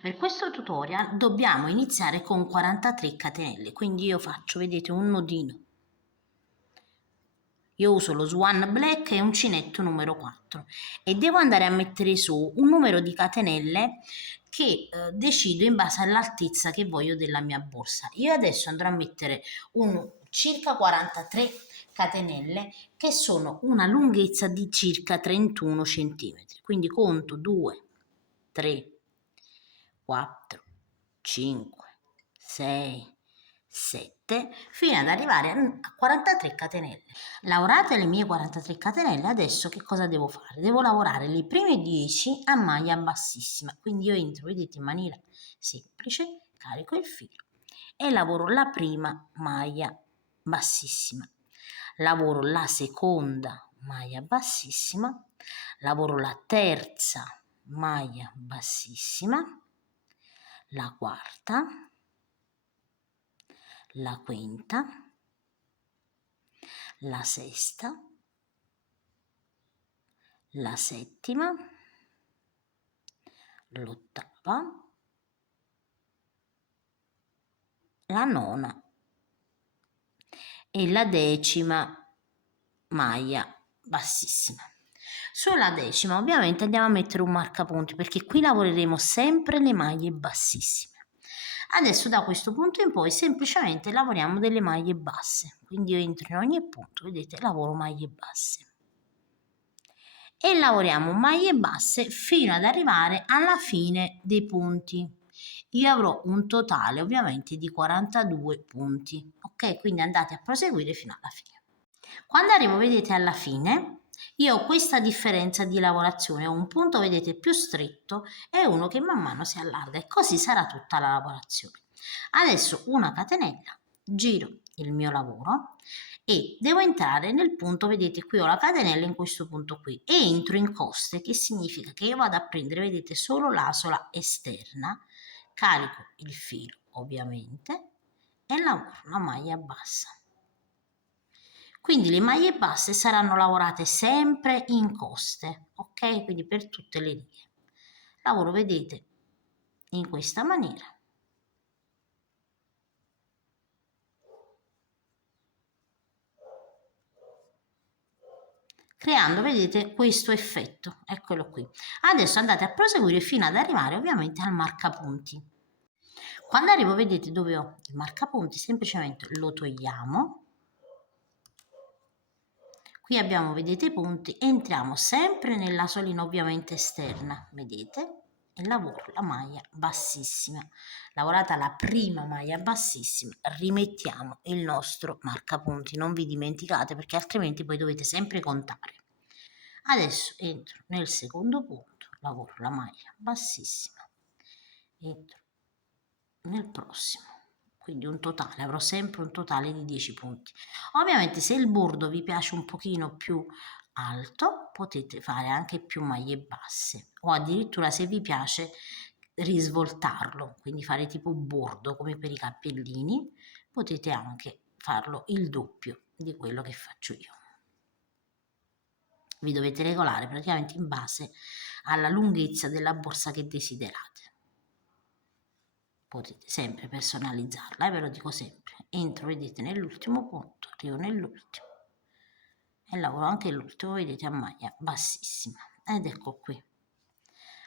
Per questo tutorial dobbiamo iniziare con 43 catenelle, quindi io faccio, vedete, un nodino. Io uso lo Swan Black e uncinetto numero 4 e devo andare a mettere su un numero di catenelle che decido in base all'altezza che voglio della mia borsa. Io adesso andrò a mettere circa 43 catenelle che sono una lunghezza di circa 31 centimetri. Quindi conto 2, 3, 4, 5, 6, 7 fino ad arrivare a 43 catenelle. Lavorate le mie 43 catenelle, adesso che cosa devo fare? Devo lavorare le prime 10 a maglia bassissima, quindi io entro, vedete, in maniera semplice, carico il filo e lavoro la prima maglia bassissima, lavoro la seconda maglia bassissima, lavoro la terza maglia bassissima, la quarta, la quinta, la sesta, la settima, l'ottava, la nona e la decima maglia bassissima. Sulla decima ovviamente andiamo a mettere un marcapunti perché qui lavoreremo sempre le maglie bassissime. Adesso da questo punto in poi semplicemente lavoriamo delle maglie basse, quindi io entro in ogni punto, vedete, lavoro maglie basse e lavoriamo maglie basse fino ad arrivare alla fine dei punti. Io avrò un totale ovviamente di 42 punti, ok? Quindi andate a proseguire fino alla fine. Quando arrivo, vedete, alla fine, io ho questa differenza di lavorazione, ho un punto, vedete, più stretto e uno che man mano si allarga e così sarà tutta la lavorazione. Adesso una catenella, giro il mio lavoro e devo entrare nel punto, vedete, qui ho la catenella in questo punto qui e entro in coste, che significa che io vado a prendere, vedete, solo l'asola esterna, carico il filo ovviamente e lavoro la maglia bassa. Quindi le maglie basse saranno lavorate sempre in coste, ok? Quindi per tutte le righe. Lavoro, vedete, in questa maniera. Creando, vedete, questo effetto, eccolo qui. Adesso andate a proseguire fino ad arrivare ovviamente al marcapunti. Quando arrivo, vedete, dove ho il marcapunti, semplicemente lo togliamo. Qui abbiamo, vedete, i punti, entriamo sempre nell'asolina ovviamente esterna, vedete, e lavoro la maglia bassissima. Lavorata la prima maglia bassissima, rimettiamo il nostro marcapunti, non vi dimenticate perché altrimenti poi dovete sempre contare. Adesso entro nel secondo punto, lavoro la maglia bassissima, entro nel prossimo, quindi un totale, avrò sempre un totale di 10 punti. Ovviamente se il bordo vi piace un pochino più alto potete fare anche più maglie basse o addirittura se vi piace risvoltarlo, quindi fare tipo bordo come per i cappellini, potete anche farlo il doppio di quello che faccio io. Vi dovete regolare praticamente in base alla lunghezza della borsa che desiderate. Potete sempre personalizzarla, ve lo dico sempre. Entro, vedete, nell'ultimo punto, arrivo nell'ultimo e lavoro anche l'ultimo, vedete, a maglia bassissima. Ed ecco qui.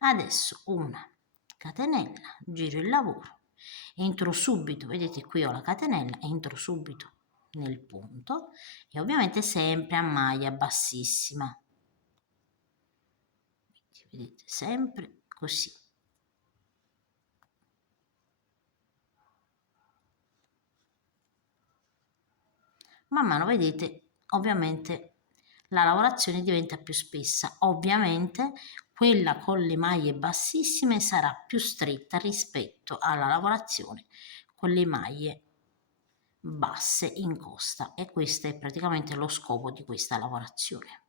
Adesso una catenella, giro il lavoro, entro subito, vedete qui ho la catenella, entro subito nel punto e ovviamente sempre a maglia bassissima. Vedete, sempre così. Man mano, vedete, ovviamente la lavorazione diventa più spessa. Ovviamente quella con le maglie bassissime sarà più stretta rispetto alla lavorazione con le maglie basse in costa e questo è praticamente lo scopo di questa lavorazione.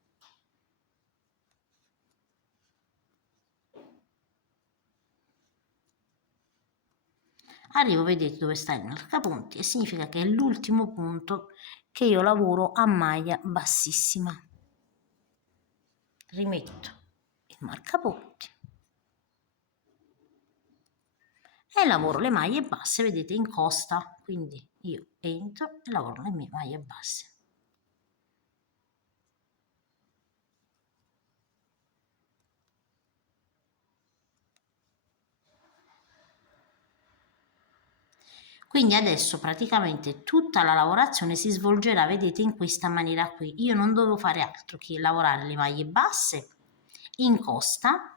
Arrivo, vedete dove sta il marcapunti e significa che è l'ultimo punto che io lavoro a maglia bassissima. Rimetto il marcapunti e lavoro le maglie basse, vedete, in costa, quindi io entro e lavoro le mie maglie basse. Quindi adesso praticamente tutta la lavorazione si svolgerà, vedete, in questa maniera qui. Io non dovevo fare altro che lavorare le maglie basse in costa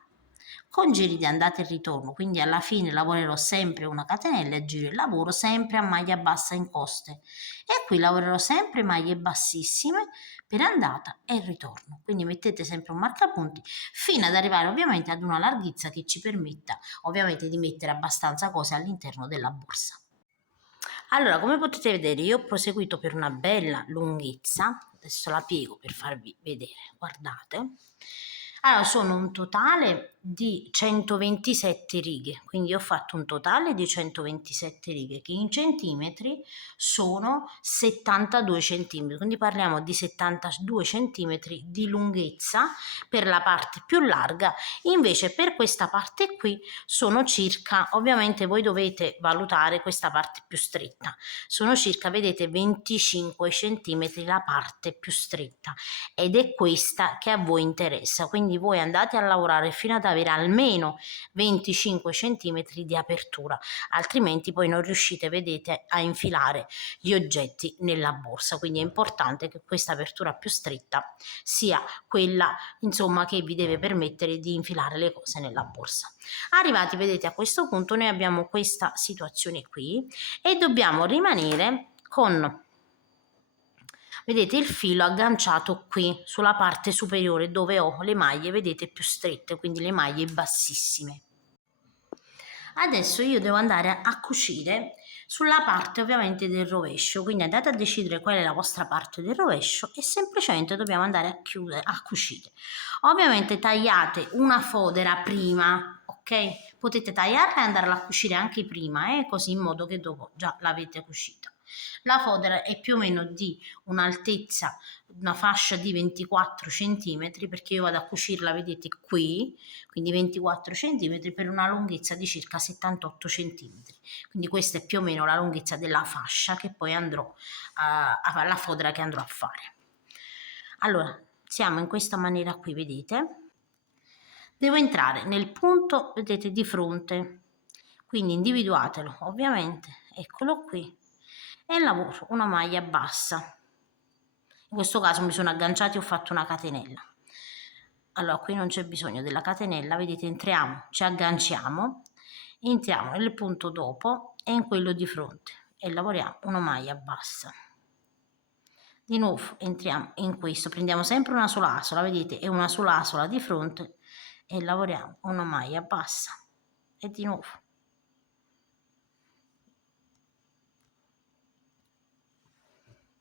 con giri di andata e ritorno, quindi alla fine lavorerò sempre una catenella e giro il lavoro sempre a maglia bassa in coste, e qui lavorerò sempre maglie bassissime per andata e ritorno. Quindi mettete sempre un marcapunti fino ad arrivare ovviamente ad una larghezza che ci permetta ovviamente di mettere abbastanza cose all'interno della borsa. Allora, come potete vedere, io ho proseguito per una bella lunghezza, adesso la piego per farvi vedere, guardate. Allora, sono un totale di 127 righe, quindi ho fatto un totale di 127 righe, che in centimetri sono 72 centimetri, quindi parliamo di 72 centimetri di lunghezza per la parte più larga, invece per questa parte qui sono circa, ovviamente voi dovete valutare questa parte più stretta, sono circa, vedete, 25 centimetri la parte più stretta, ed è questa che a voi interessa, quindi voi andate a lavorare fino ad avere almeno 25 centimetri di apertura, altrimenti poi non riuscite, vedete, a infilare gli oggetti nella borsa, quindi è importante che questa apertura più stretta sia quella, insomma, che vi deve permettere di infilare le cose nella borsa. Arrivati, vedete, a questo punto noi abbiamo questa situazione qui e dobbiamo rimanere con, vedete, il filo agganciato qui sulla parte superiore dove ho le maglie, vedete, più strette, quindi le maglie bassissime. Adesso io devo andare a cucire sulla parte ovviamente del rovescio, quindi andate a decidere qual è la vostra parte del rovescio e semplicemente dobbiamo andare a chiudere, a cucire. Ovviamente tagliate una fodera prima, ok? Potete tagliarla e andarla a cucire anche prima, così in modo che dopo già l'avete cucita. La fodera è più o meno di un'altezza, una fascia di 24 centimetri, perché io vado a cucirla, vedete, qui, quindi 24 centimetri per una lunghezza di circa 78 centimetri. Quindi questa è più o meno la lunghezza della fascia che poi andrò alla fodera che andrò a fare. Allora, siamo in questa maniera qui, vedete? Devo entrare nel punto, vedete, di fronte, quindi individuatelo ovviamente, eccolo qui, e lavoro una maglia bassa. In questo caso mi sono agganciati e ho fatto una catenella. Allora, qui non c'è bisogno della catenella, vedete, entriamo, ci agganciamo, entriamo nel punto dopo e in quello di fronte e lavoriamo una maglia bassa. Di nuovo entriamo in questo, prendiamo sempre una sola asola, vedete, e una sola asola di fronte e lavoriamo una maglia bassa e di nuovo.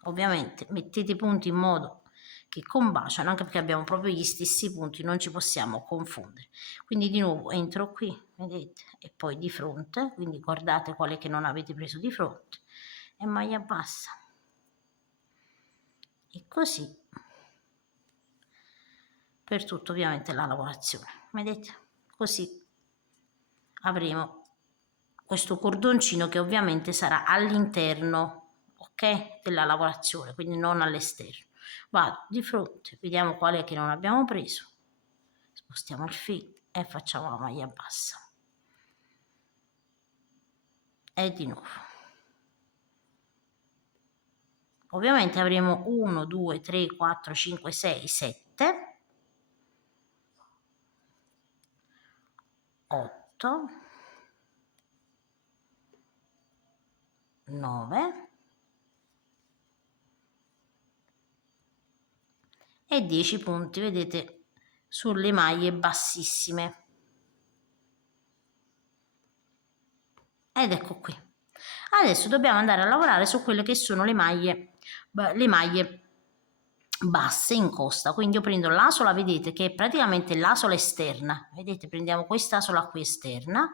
Ovviamente mettete i punti in modo che combaciano, anche perché abbiamo proprio gli stessi punti, non ci possiamo confondere. Quindi di nuovo entro qui, vedete, e poi di fronte, quindi guardate quale che non avete preso di fronte, e maglia bassa. E così per tutta ovviamente la lavorazione, vedete? Così avremo questo cordoncino che ovviamente sarà all'interno, ok, della lavorazione, quindi non all'esterno. Vado di fronte, vediamo qual è che non abbiamo preso, spostiamo il filo e facciamo la maglia bassa e di nuovo. Ovviamente avremo 1 2 3 4 5 6 7 8 9 e 10 punti, vedete, sulle maglie bassissime. Ed ecco qui. Adesso dobbiamo andare a lavorare su quelle che sono le maglie basse in costa. Quindi io prendo l'asola, vedete, che è praticamente l'asola esterna, vedete, prendiamo quest'asola qui esterna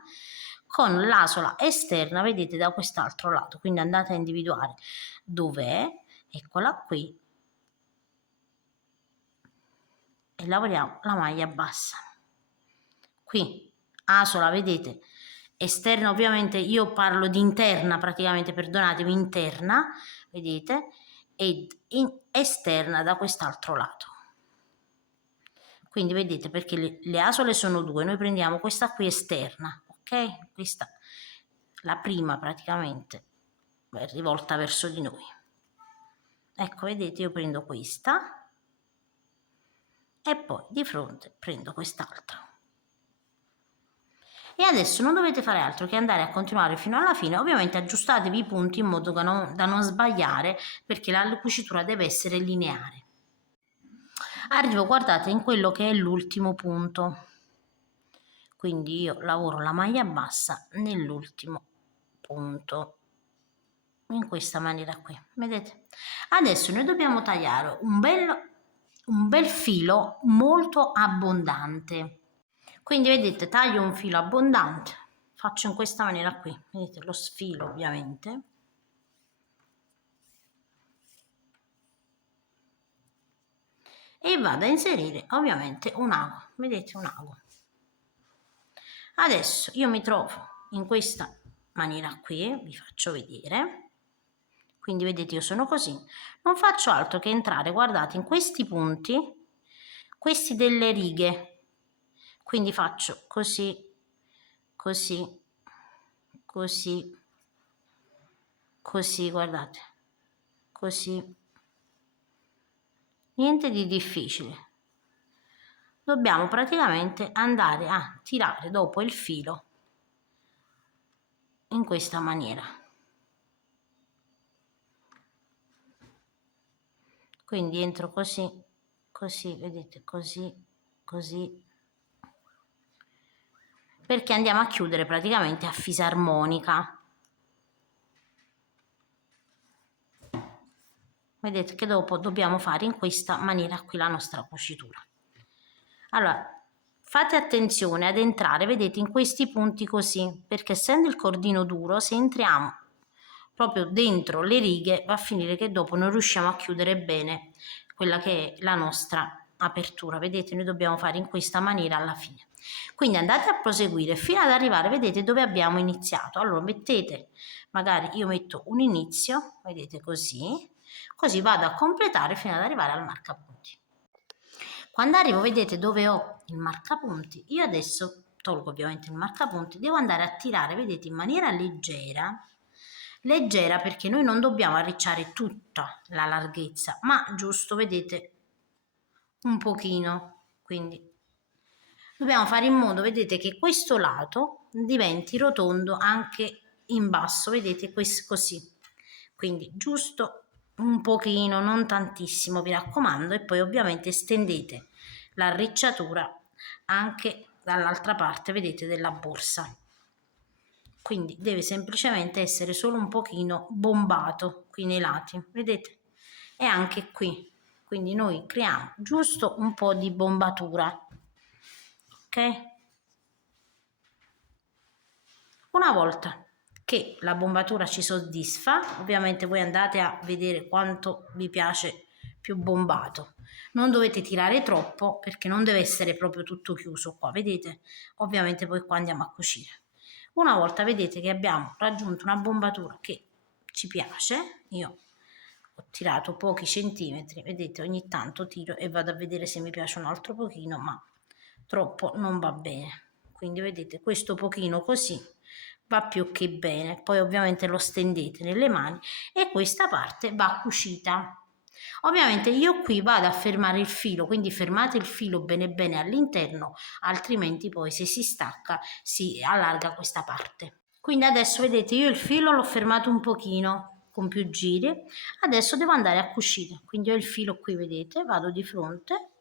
con l'asola esterna, vedete, da quest'altro lato, quindi andate a individuare dov'è, eccola qui, e lavoriamo la maglia bassa. Qui asola, vedete, esterna, ovviamente io parlo di interna praticamente, perdonatemi, interna, vedete, ed esterna da quest'altro lato. Quindi vedete, perché le asole sono due, noi prendiamo questa qui esterna, ok? Questa, la prima praticamente, è rivolta verso di noi. Ecco, vedete, io prendo questa e poi di fronte prendo quest'altra. E adesso non dovete fare altro che andare a continuare fino alla fine, ovviamente aggiustatevi i punti in modo da non sbagliare, perché la cucitura deve essere lineare. Arrivo, guardate, in quello che è l'ultimo punto, quindi io lavoro la maglia bassa nell'ultimo punto, in questa maniera qui, vedete? Adesso noi dobbiamo tagliare un bel filo molto abbondante. Quindi vedete, taglio un filo abbondante, faccio in questa maniera qui, vedete lo sfilo ovviamente. E vado a inserire ovviamente un ago, vedete, un ago. Adesso io mi trovo in questa maniera qui, vi faccio vedere. Quindi vedete, io sono così, non faccio altro che entrare, guardate, in questi punti, questi delle righe. Quindi faccio così, così, così, così, guardate, così. Niente di difficile. Dobbiamo praticamente andare a tirare dopo il filo in questa maniera. Quindi entro così, così, vedete, così, così, perché andiamo a chiudere praticamente a fisarmonica. Vedete che dopo dobbiamo fare in questa maniera qui la nostra cucitura. Allora, fate attenzione ad entrare, vedete, in questi punti così, perché essendo il cordino duro, se entriamo proprio dentro le righe, va a finire che dopo non riusciamo a chiudere bene quella che è la nostra apertura. Vedete, noi dobbiamo fare in questa maniera alla fine. Quindi andate a proseguire fino ad arrivare, vedete, dove abbiamo iniziato. Allora mettete, magari io metto un inizio, vedete, così vado a completare fino ad arrivare al marcapunti. Quando arrivo, vedete dove ho il marcapunti, io adesso tolgo ovviamente il marcapunti, devo andare a tirare, vedete, in maniera leggera, leggera, perché noi non dobbiamo arricciare tutta la larghezza, ma giusto, vedete, un pochino. Quindi dobbiamo fare in modo, vedete, che questo lato diventi rotondo anche in basso, vedete, così. Quindi giusto un pochino, non tantissimo, vi raccomando, e poi ovviamente stendete l'arricciatura anche dall'altra parte, vedete, della borsa. Quindi deve semplicemente essere solo un pochino bombato qui nei lati, vedete? E anche qui. Quindi noi creiamo giusto un po' di bombatura, ok? Una volta che la bombatura ci soddisfa, ovviamente voi andate a vedere quanto vi piace più bombato. Non dovete tirare troppo perché non deve essere proprio tutto chiuso qua, vedete? Ovviamente poi qua andiamo a cucire. Una volta vedete che abbiamo raggiunto una bombatura che ci piace, io ho tirato pochi centimetri, vedete, ogni tanto tiro e vado a vedere se mi piace un altro pochino, ma troppo non va bene. Quindi vedete, questo pochino così va più che bene. Poi ovviamente lo stendete nelle mani e questa parte va cucita. Ovviamente io qui vado a fermare il filo, quindi fermate il filo bene bene all'interno, altrimenti poi se si stacca si allarga questa parte. Quindi adesso vedete, io il filo l'ho fermato un pochino con più giri, adesso devo andare a cucire, quindi ho il filo qui, vedete, vado di fronte,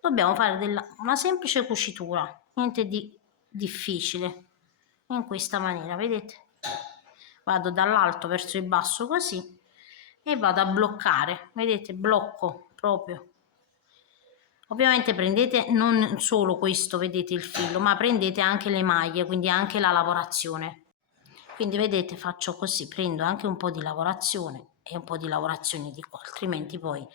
dobbiamo fare una semplice cucitura, niente di difficile, in questa maniera, vedete, vado dall'alto verso il basso così e vado a bloccare, vedete, blocco proprio. Ovviamente prendete non solo questo, vedete il filo, ma prendete anche le maglie, quindi anche la lavorazione. Quindi vedete, faccio così, prendo anche un po' di lavorazione e un po' di lavorazione di qua, altrimenti poi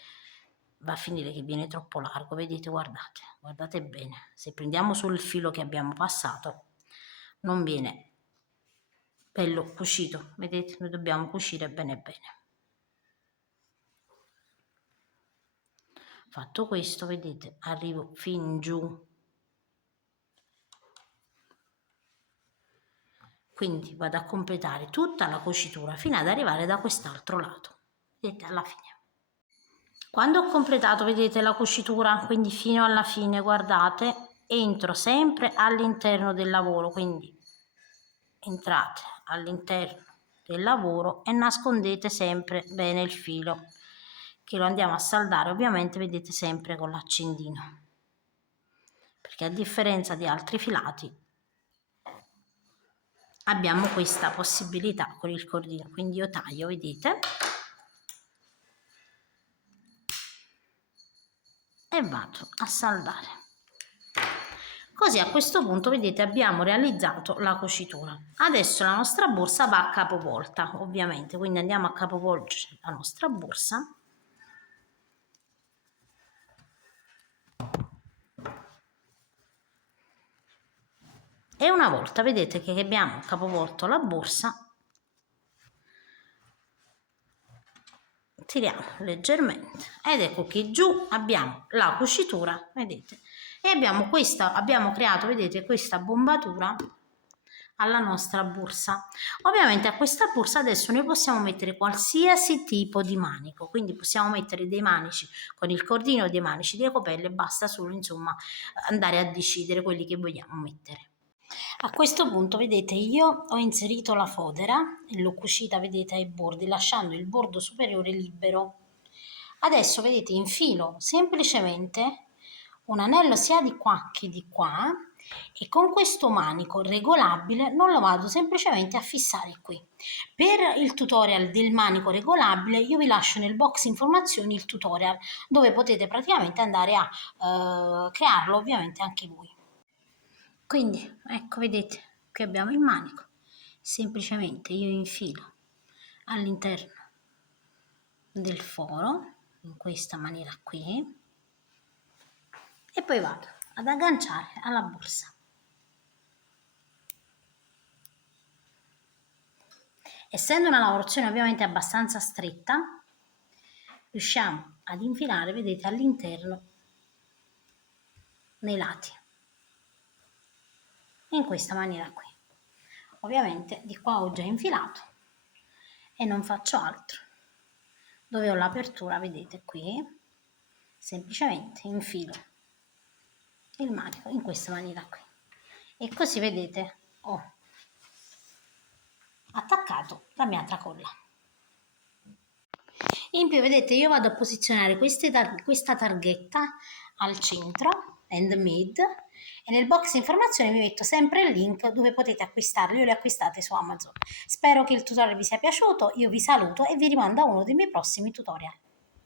va a finire che viene troppo largo. Vedete, guardate, guardate bene, se prendiamo sul filo che abbiamo passato, non viene bello cucito, vedete, noi dobbiamo cucire bene bene. Fatto questo, vedete, arrivo fin giù, quindi vado a completare tutta la cucitura fino ad arrivare da quest'altro lato, vedete, alla fine. Quando ho completato, vedete, la cucitura, quindi fino alla fine, guardate, entro sempre all'interno del lavoro, quindi entrate all'interno del lavoro e nascondete sempre bene il filo, che lo andiamo a saldare, ovviamente, vedete, sempre con l'accendino, perché a differenza di altri filati abbiamo questa possibilità con il cordino. Quindi io taglio, vedete, e vado a saldare. Così a questo punto, vedete, abbiamo realizzato la cucitura. Adesso la nostra borsa va a capovolta, ovviamente, quindi andiamo a capovolgere la nostra borsa. E una volta, vedete, che abbiamo capovolto la borsa, tiriamo leggermente ed ecco che giù abbiamo la cucitura, vedete, e abbiamo creato, vedete, questa bombatura alla nostra borsa. Ovviamente a questa borsa adesso noi possiamo mettere qualsiasi tipo di manico, quindi possiamo mettere dei manici con il cordino, dei manici di copelle, basta solo, insomma, andare a decidere quelli che vogliamo mettere. A questo punto, vedete, io ho inserito la fodera e l'ho cucita, vedete, ai bordi, lasciando il bordo superiore libero. Adesso, vedete, infilo semplicemente un anello sia di qua che di qua e con questo manico regolabile non lo vado semplicemente a fissare qui. Per il tutorial del manico regolabile io vi lascio nel box informazioni il tutorial dove potete praticamente andare a crearlo, ovviamente anche voi. Quindi ecco, vedete, qui abbiamo il manico, semplicemente io infilo all'interno del foro in questa maniera qui e poi vado ad agganciare alla borsa. Essendo una lavorazione ovviamente abbastanza stretta, riusciamo ad infilare, vedete, all'interno nei lati in questa maniera qui. Ovviamente di qua ho già infilato e non faccio altro, dove ho l'apertura, vedete qui, semplicemente infilo il manico in questa maniera qui e così, vedete, ho attaccato la mia tracolla. In più, vedete, io vado a posizionare questa targhetta al centro, handmade, e nel box informazioni vi metto sempre il link dove potete acquistarle, io le acquistate su Amazon. Spero che il tutorial vi sia piaciuto, io vi saluto e vi rimando a uno dei miei prossimi tutorial.